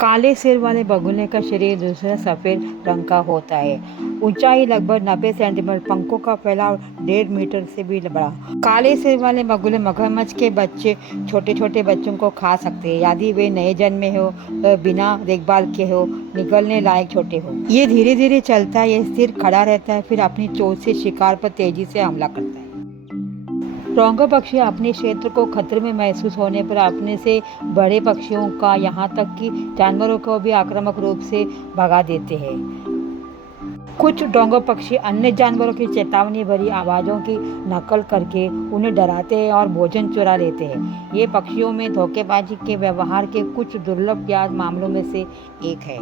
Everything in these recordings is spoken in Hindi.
काले सिर वाले बगुले का शरीर दूसरा सफ़ेद रंग का होता है। ऊंचाई लगभग 90 सेंटीमीटर, पंखों का फैलाव 1.5 मीटर से भी बड़ा। काले सिर वाले बगुले मगरमच्छ के बच्चे, छोटे छोटे बच्चों को खा सकते हैं यदि वे नए जन्मे हो, बिना देखभाल के हो, निगलने लायक छोटे हो। ये धीरे धीरे चलता है, ये स्थिर खड़ा रहता है, फिर अपनी चोंच से शिकार पर तेजी से हमला करता है। रोंगा पक्षी अपने क्षेत्र को खतरे में महसूस होने पर अपने से बड़े पक्षियों का, यहाँ तक कि जानवरों को भी आक्रामक रूप से भगा देते हैं। कुछ डोंगा पक्षी अन्य जानवरों की चेतावनी भरी आवाज़ों की नकल करके उन्हें डराते हैं और भोजन चुरा लेते हैं। ये पक्षियों में धोखेबाजी के व्यवहार के कुछ दुर्लभ मामलों में से एक है।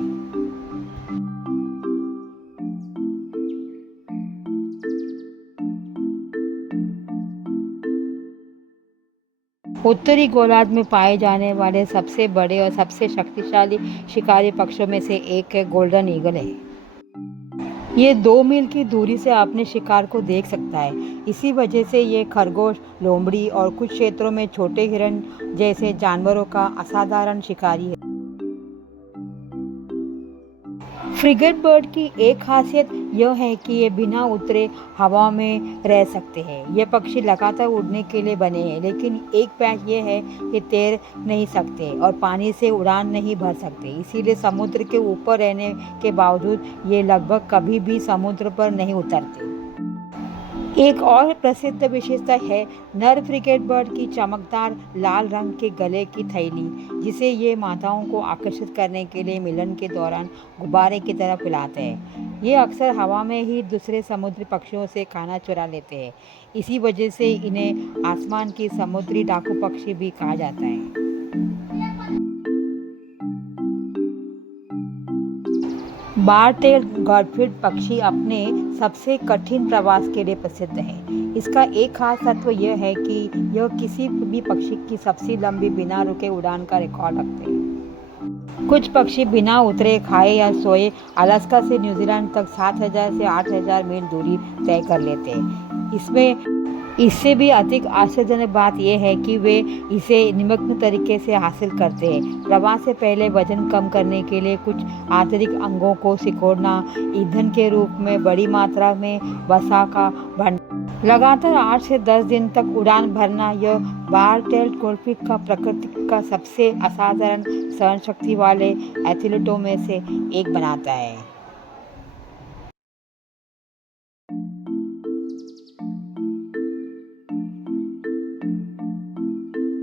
उत्तरी गोलार्ध में पाए जाने वाले सबसे बड़े और सबसे शक्तिशाली शिकारी पक्षियों में से एक है गोल्डन ईगल है। ये 2 मील की दूरी से अपने शिकार को देख सकता है। इसी वजह से ये खरगोश, लोमड़ी और कुछ क्षेत्रों में छोटे हिरण जैसे जानवरों का असाधारण शिकारी है। फ्रिगेट बर्ड की एक खासियत यह है कि ये बिना उतरे हवा में रह सकते हैं। ये पक्षी लगातार उड़ने के लिए बने हैं, लेकिन एक पैच ये है कि तैर नहीं सकते और पानी से उड़ान नहीं भर सकते। इसीलिए समुद्र के ऊपर रहने के बावजूद ये लगभग कभी भी समुद्र पर नहीं उतरते। एक और प्रसिद्ध विशेषता है नर फ्रिगेट बर्ड की चमकदार लाल रंग के गले की थैली, जिसे ये माताओं को आकर्षित करने के लिए मिलन के दौरान गुब्बारे की तरह फैलाते हैं। ये अक्सर हवा में ही दूसरे समुद्री पक्षियों से खाना चुरा लेते हैं। इसी वजह से इन्हें आसमान की समुद्री डाकू पक्षी भी कहा जाता है। बार-टेल्ड गॉडफ्रिड पक्षी अपने सबसे कठिन प्रवास के लिए प्रसिद्ध है। इसका एक खास तत्व यह है कि यह किसी भी पक्षी की सबसे लंबी बिना रुके उड़ान का रिकॉर्ड रखते हैं। कुछ पक्षी बिना उतरे, खाए या सोए अलास्का से न्यूजीलैंड तक 7,000 से 8,000 मील दूरी तय कर लेते हैं। इससे भी अधिक आश्चर्यजनक बात यह है कि वे इसे निमग्न तरीके से हासिल करते हैं। प्रवास से पहले वजन कम करने के लिए कुछ आंतरिक अंगों को सिकोड़ना, ईंधन के रूप में बड़ी मात्रा में वसा का भंडारण, लगातार 8 से 10 दिन तक उड़ान भरना, यह बार-टेल्ड गोल्डफिश का प्रकृति का सबसे असाधारण सहनशक्ति वाले एथलीटों में से एक बनाता है।